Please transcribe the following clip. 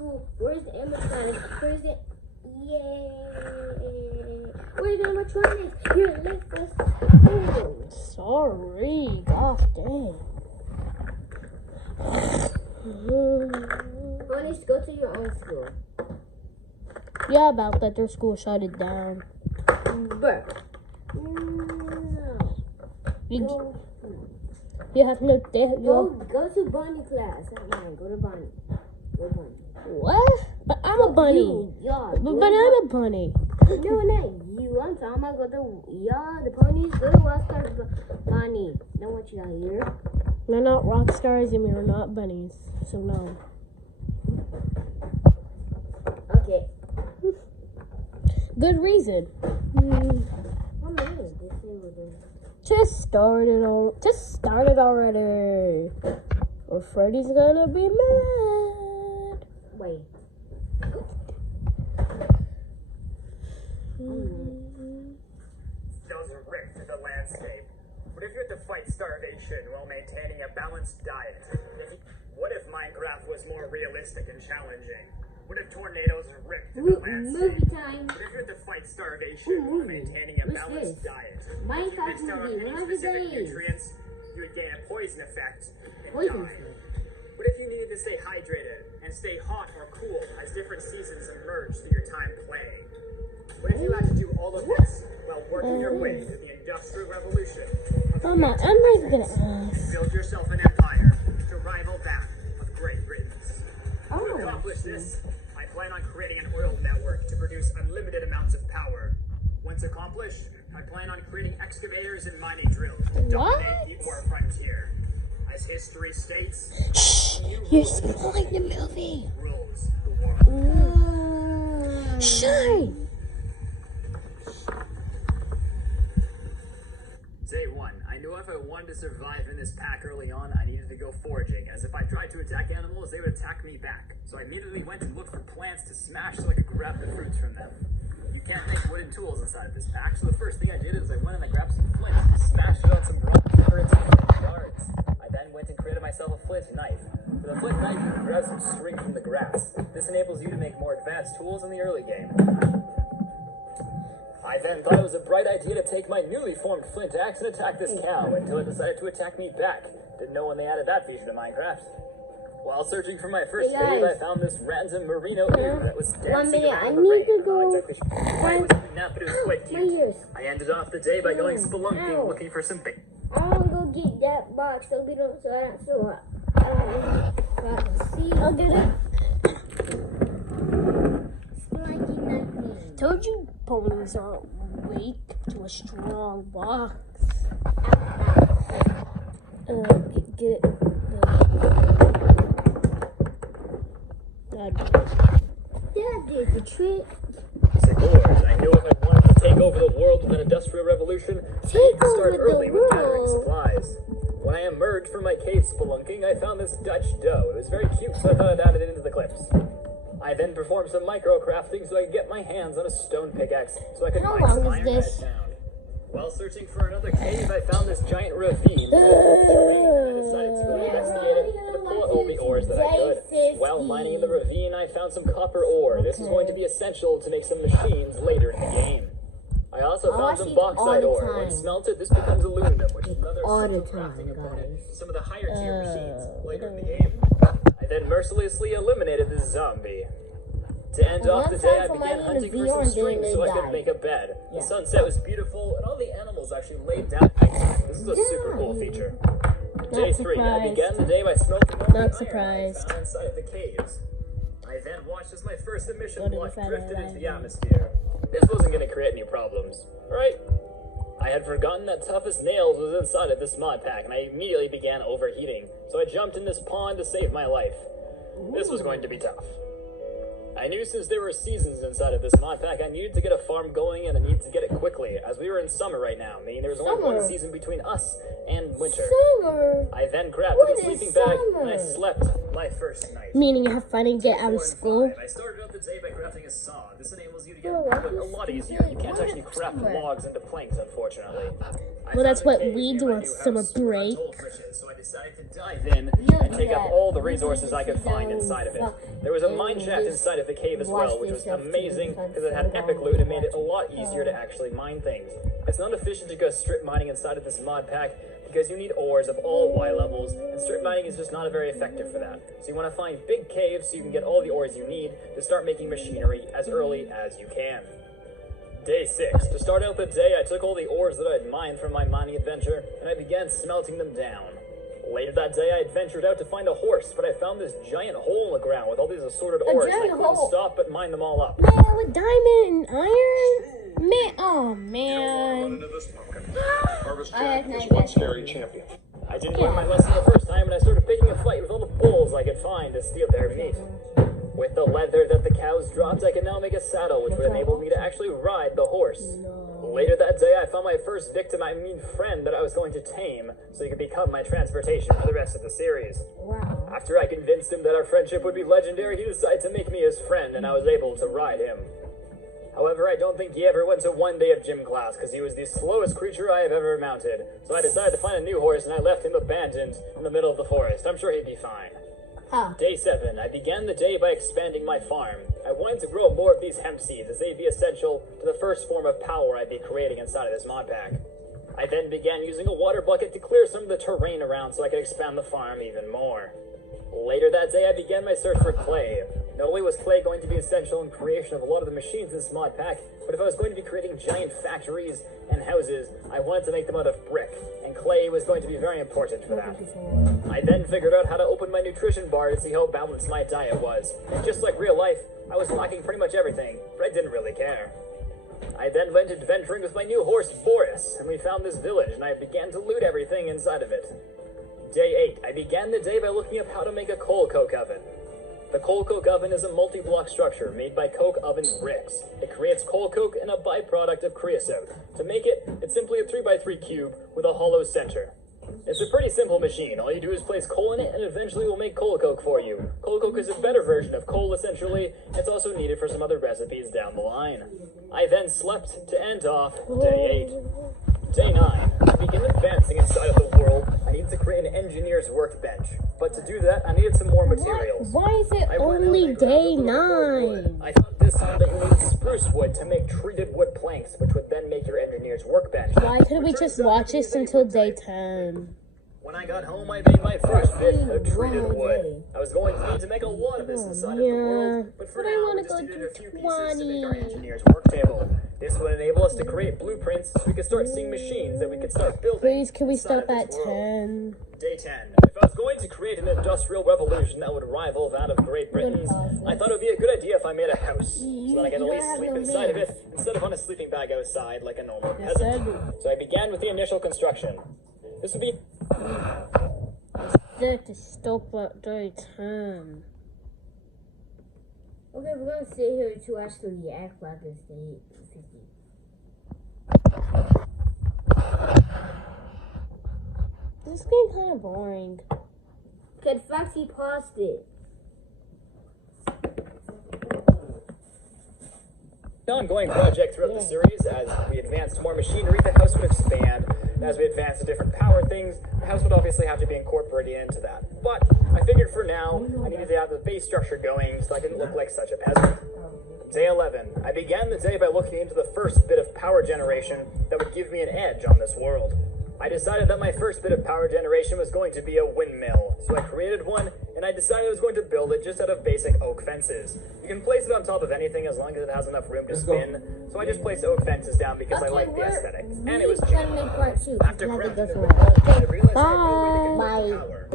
school. Where's the animatronics? Where's the... Yay! Where's the animatronics? Here, let's go. Sorry, gosh dang. Honest, go to your own school. Yeah, about that their school shut it down. Bruh. No. You have no... Go to Bonnie class. Not mine. Go to Bonnie. Go to Bonnie. What? But I'm a bunny. Yeah. But I'm a bunny. No, not you. I'm talking about go to... Yeah, the ponies. Go to Rockstar Bonnie. Don't want you out here. We're not rock stars and we're not bunnies. So no. Okay. Good reason. What minute did they were doing? Just started already. Or Freddy's gonna be mad. Wait. Those are ripped to the landscape. What if you had to fight starvation while maintaining a balanced diet? What if Minecraft was more realistic and challenging? What if tornadoes ripped to the landscape? Movie time. What if you had to fight starvation while maintaining a What's balanced this? diet? Minecraft If you missed out on movie. any 100 specific days. nutrients, you would gain a poison effect and Poison die. effect. What if you needed to stay hydrated and stay hot or cool as different seasons emerge through your time playing? What if you had to do all of this while working your way through the Industrial Revolution? I'm not even gonna ask. Build yourself an empire to rival that of Great Britain's. To accomplish this, I plan on creating an oil network to produce unlimited amounts of power. Once accomplished, I plan on creating excavators and mining drills to dominate the ore frontier. As history states, You're spoiling the movie. rules the world. Shine. Day 1. I knew if I wanted to survive in this pack early on, I needed to go foraging, as if I tried to attack animals, they would attack me back. So I immediately went and looked for plants to smash so I could grab the fruits from them. You can't make wooden tools inside of this pack, so the first thing I did is I went and I grabbed some flint, smashed it on some rocks for its shards. I then went and created myself a flint knife. For the flint knife, you can grab some string from the grass. This enables you to make more advanced tools in the early game. I then thought it was a bright idea to take my newly formed flint axe and attack this cow until it decided to attack me back. Didn't know when they added that feature to Minecraft. While searching for my first cave, I found this random merino ewe that was dancing around the rain. Not exactly sure why it was doing that, but it was quite cute. I ended off the day by going spelunking looking for some bait. I want to go get that box so we don't see. I'll get it. Told you ponies aren't weak to a strong box. Get it. That did the trick. Cigars. I knew if I wanted to take over the world with an industrial revolution, I need to start early with gathering supplies. When I emerged from my cave spelunking, I found this Dutch doe. It was very cute, so I thought I'd add it into the clips. I then performed some micro crafting so I could get my hands on a stone pickaxe so I could find some iron I found. While searching for another cave, I found this giant ravine. I decided to go investigate it and to pull out all the ores that I could. While mining in the ravine, I found some copper ore. This is going to be essential to make some machines later in the game. I also found some bauxite ore. When smelted, this becomes aluminum, which is another essential crafting component to some of the higher tier machines later in the game. I then mercilessly eliminated this zombie. To end off the day, I began hunting for some string so I could make a bed. The sunset was beautiful, and all the animals actually laid down at nighttime. This is a super cool feature. Day 3, I began the day by smoking all the iron I found inside of the caves. I then watched as my first emission block drifted into the atmosphere. This wasn't going to create any problems, right? I had forgotten that Tough as Nails was inside of this mod pack, and I immediately began overheating, so I jumped in this pond to save my life. This was going to be tough. I knew since there were seasons inside of this mod pack, I needed to get a farm going and I needed to get it quickly, as we were in summer right now, meaning there was only one season between us and winter. I then grabbed a sleeping bag and I slept my first night. Meaning you have fun and get out of school. I started out the day by crafting a saw. This enables you to get wood a lot easier. You can't actually craft logs into planks, unfortunately. Well, that's what we do on summer break. So I decided to dive in and take up all the resources I could find inside of it. There was a mine shaft inside of the cave as well, which was amazing because it had epic loot and made it a lot easier to actually mine things. It's not efficient to go strip mining inside of this mod pack because you need ores of all Y levels, and strip mining is just not very effective for that. So you want to find big caves so you can get all the ores you need to start making machinery as early as you can. Day 6. To start out the day, I took all the ores that I had mined from my mining adventure, and I began smelting them down. Later that day, I had ventured out to find a horse, but I found this giant hole in the ground with all these assorted ores, and I couldn't stop but mine them all up. Man, with diamond and iron? Man, oh man. Harvest Jack is one scary champion. I didn't learn my lesson the first time, and I started picking a fight with all the bulls I could find to steal their meat. With the leather that the cows dropped, I could now make a saddle, which would enable me to actually ride the horse. Later that day, I found my first victim, friend, that I was going to tame, so he could become my transportation for the rest of the series. Wow. After I convinced him that our friendship would be legendary, he decided to make me his friend, and I was able to ride him. However, I don't think he ever went to one day of gym class, because he was the slowest creature I have ever mounted. So I decided to find a new horse, and I left him abandoned in the middle of the forest. I'm sure he'd be fine. Day 7. I began the day by expanding my farm. I wanted to grow more of these hemp seeds, as they'd be essential to the first form of power I'd be creating inside of this mod pack. I then began using a water bucket to clear some of the terrain around so I could expand the farm even more. Later that day, I began my search for clay. Not only was clay going to be essential in creation of a lot of the machines in this mod pack, but if I was going to be creating giant factories and houses, I wanted to make them out of brick, and clay was going to be very important for that. I then figured out how to open my nutrition bar to see how balanced my diet was, and just like real life, I was lacking pretty much everything, but I didn't really care. I then went adventuring with my new horse, Boris, and we found this village, and I began to loot everything inside of it. Day 8. I began the day by looking up how to make a coal coke oven. The coal coke oven is a multi-block structure made by coke oven bricks. It creates coal coke and a byproduct of creosote. To make it, it's simply a 3x3 cube with a hollow center. It's a pretty simple machine. All you do is place coal in it and eventually will make coal coke for you. Coal coke is a better version of coal essentially. It's also needed for some other recipes down the line. I then slept to end off day 8. Day 9. To begin advancing inside of the world, I needed to create an engineer's workbench. But to do that, I needed some more materials. Why is it only day 9? I thought this time that you needed spruce wood to make treated wood planks, which would then make your engineer's workbench. Why couldn't we just watch this until day 10? When I got home, I made my first bit of treated wood. I was going to need to make a lot of this inside of the world, but for now, we just needed a few pieces to make our engineer's work table. This would enable us to create blueprints so we could start seeing machines that we could start building. Please, can we stop at 10? Day 10. If I was going to create an industrial revolution that would rival that of Great Britain's, I thought it would be a good idea if I made a house, so that I could at least sleep inside of it, instead of on a sleeping bag outside like a normal peasant. So I began with the initial construction. This would be... Set to stop at day 10. Okay, we're gonna sit here to actually act like this day 50. This is getting kind of boring. Could Foxy paused it? Ongoing project throughout the series. As we advanced more machinery, the house would expand. And as we advanced to different power things, the house would obviously have to be incorporated into that. But I figured for now, I needed to have the base structure going so I didn't look like such a peasant. Day 11. I began the day by looking into the first bit of power generation that would give me an edge on this world. I decided that my first bit of power generation was going to be a windmill, so I created one, and I decided I was going to build it just out of basic oak fences. You can place it on top of anything as long as it has enough room to spin, so I just placed oak fences down because I like the aesthetic, and it was cheap. After crafting the windmill, I realized I had no way to get more power.